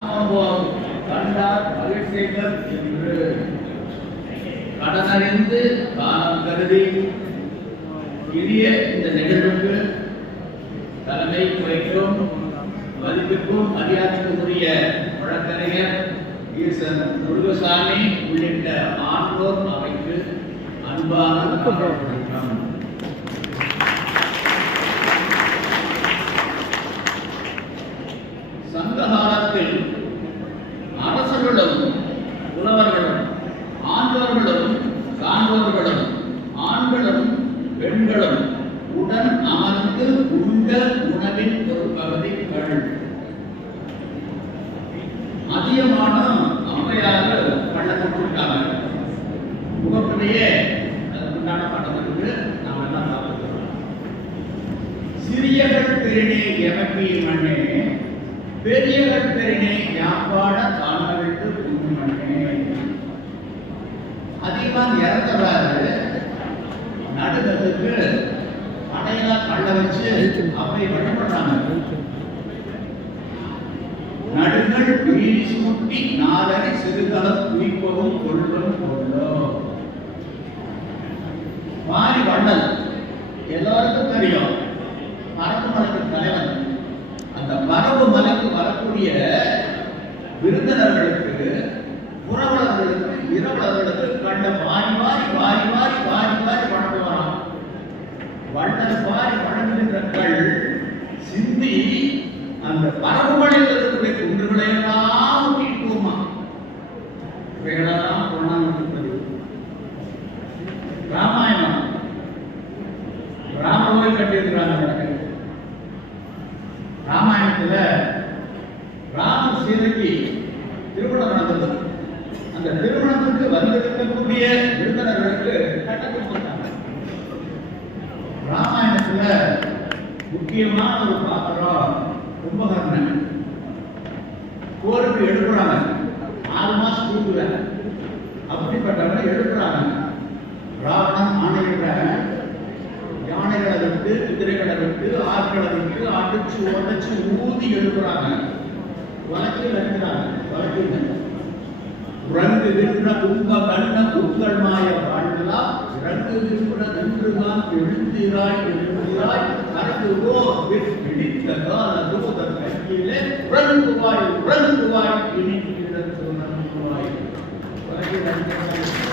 கண்டார் மகிழ்ச்சிகள் என்று கடனறிந்து காலம் கருதி இனிய இந்த நிகழ்வுக்கு தலைமை குறைக்கும் மதிப்பிற்கும் மரியாதைக்கும் உரிய வழக்கறிஞர் ஈசன் முருகசாமி உள்ளிட்ட ஆண்டோர் அவைக்கு அன்பான வணக்கம். சங்க காலத்தில் அரசர்களும் புலவர்களும் ஆண்டோர்களும் சான்றோர்களும் ஆண்களும் பெண்களும் உடன் அமர்ந்து உண்ட உணவின் ஒரு பகுதிகள் அதிகமான அம்மையாக பள்ளப்பட்டிருக்காங்க. முகப்பிலேயே அதுக்குண்டான பட்டத்திற்கு நாம் எல்லாம் பார்த்துக்கிறோம். சிறியவர் பெருநே எமக்கி மண்ணே, பெரியவர் பெருநே யாப்பாட தாழ்வழித்து புண்ணு மண்ணே. அதிகமாக இறந்துறாரு நடுகிறதுக்கு அடையெல்லாம் கள்ள வச்சு அப்படி வழிபடுறாங்க. நடுகள் வீழி சுட்டி நாலரை சிறுதளம் குவிப்பவும் கொள்வதும் கொள்ளோ. மாறி வண்ணல் எல்லாருக்கும் தெரியும், பரப்பு மலைக்கு தலைவன். அந்த பரப்பு மலைக்கு வரக்கூடிய விருந்தினர்களுக்கு புறவலர்களுக்கு இரவலர்களுக்கு கண்ட வாரி வாரி வாரி வாரி வாரி வாரி வழங்குவாராம். வண்ணல் வாரி வழங்குகின்ற கள் சிந்தி அந்த பரப்புமலையில் இருக்கக்கூடிய குன்றுகளை எல்லாம் ஊட்டிட்டுமா. இவைகளெல்லாம் பொருளாதார ராமாயணம் ராம கோயில் கட்டியிருக்கிறாங்க. ராமாயணத்துல ராம சீதைக்கு திருமணம் நடந்தது. அந்த திருமணத்துக்கு வந்திருக்கக்கூடிய விருந்தினர்களுக்கு கட்டத்தில் போட்டாங்க. ராமாயணத்துல முக்கியமான ஒரு பாத்திரம் கும்பகர்ணன். போருக்கு எடுக்கிறாங்க, 6 மாசம் தூக்குறாங்க. அப்படிப்பட்டவரை எடுக்கிறாங்க. ராவணன் ஆணையிடுறாங்க, யானைகளை விட்டு குதிரைகளை விட்டு ஆட்களை விட்டு அடிச்சு உடச்சு ஊதி எழுப்புறாங்க. வழக்கில் இருக்கிறாங்க. வழக்கில் உறங்குகின்ற கும்ப கண்ண உங்கள் மாய வாழ்ந்தா இறங்குகின்ற நின்றுதான் எழுந்திராய் எழுந்திராய் கரங்குவோ பிடித்த கால தூதர் கையிலே உறங்குவாய் உறங்குவாய் இனிக்கிற சொன்னாய். வழக்கில்